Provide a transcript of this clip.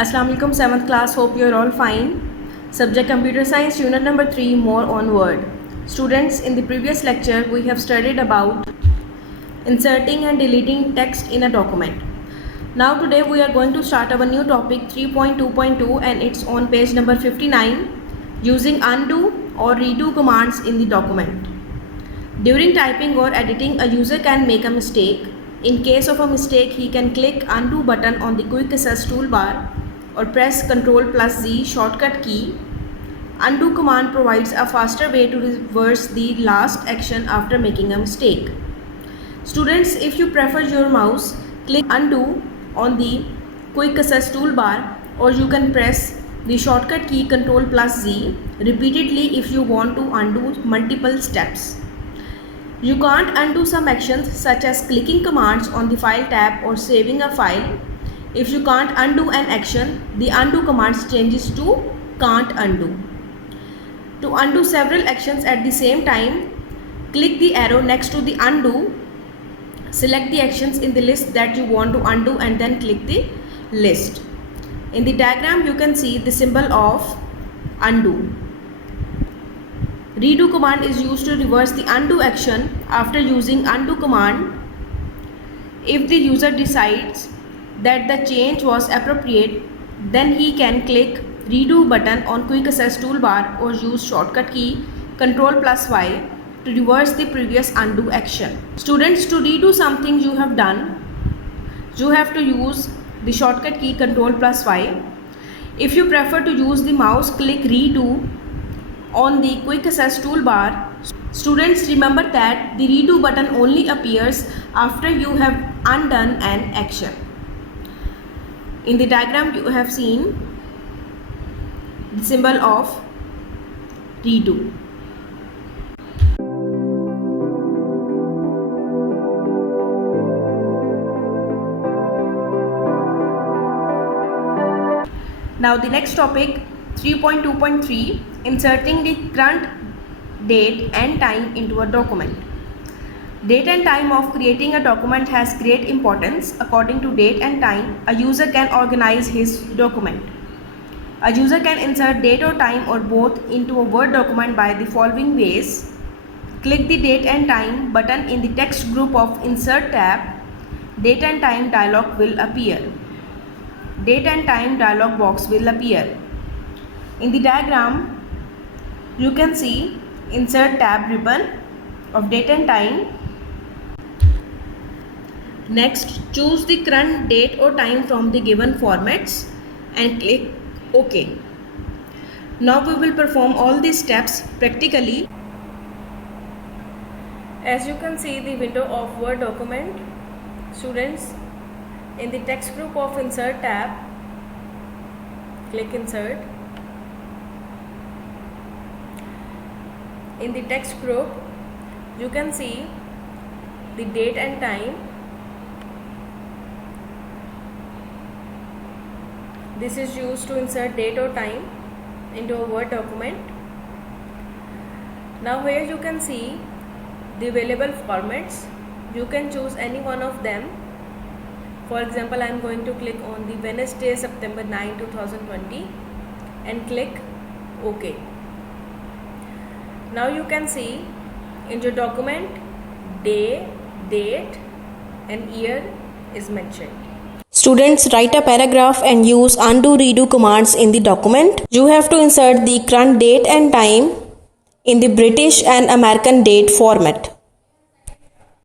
Assalamu alaikum, 7th class. Hope you are all fine. Subject Computer Science, Unit number 3, more on Word. Students, in the previous lecture, we have studied about inserting and deleting text in a document. Now today we are going to start our new topic 3.2.2 and it's on page number 59, using undo or redo commands in the document. During typing or editing, a user can make a mistake. In case of a mistake, he can click undo button on the quick access toolbar or press Ctrl+Z shortcut key. Undo command provides a faster way to reverse the last action after making a mistake. Students, if you prefer your mouse, click undo on the quick access toolbar, or you can press the shortcut key Ctrl+Z repeatedly if you want to undo multiple steps. You can't undo some actions such as clicking commands on the file tab or saving a file. If you can't undo an action, the undo command changes to can't undo. To undo several actions at the same time, click the arrow next to the undo, select the actions in the list that you want to undo and then click the list. In the diagram, you can see the symbol of undo. Redo command is used to reverse the undo action after using undo command. If the user decides that the change was appropriate, then he can click redo button on quick access toolbar or use shortcut key Ctrl+Y to reverse the previous undo action. Students, to redo something you have done, you have to use the shortcut key Ctrl+Y. If you prefer to use the mouse, click redo on the quick access toolbar. Students, remember that the redo button only appears after you have undone an action. In the diagram, you have seen the symbol of redo. Now the next topic, 3.2.3, inserting the current date and time into a document. Date and time of creating a document has great importance. According to date and time, a user can organize his document. A user can insert date or time or both into a Word document by the following ways. Click the date and time button in the text group of Insert tab. Date and time dialog will appear. Date and time dialog box will appear. In the diagram, you can see Insert tab ribbon of date and time. Next, choose the current date or time from the given formats and click OK. Now we will perform all these steps practically. As you can see the window of Word document, students, in the text group of Insert tab, click Insert. In the text group, you can see the date and time. This is used to insert date or time into a Word document. Now here you can see the available formats. You can choose any one of them. For example, I am going to click on the Wednesday, September 9, 2020 and click OK. Now you can see in your document day, date and year is mentioned. Students, write a paragraph and use undo redo commands in the document. You have to insert the current date and time in the British and American date format.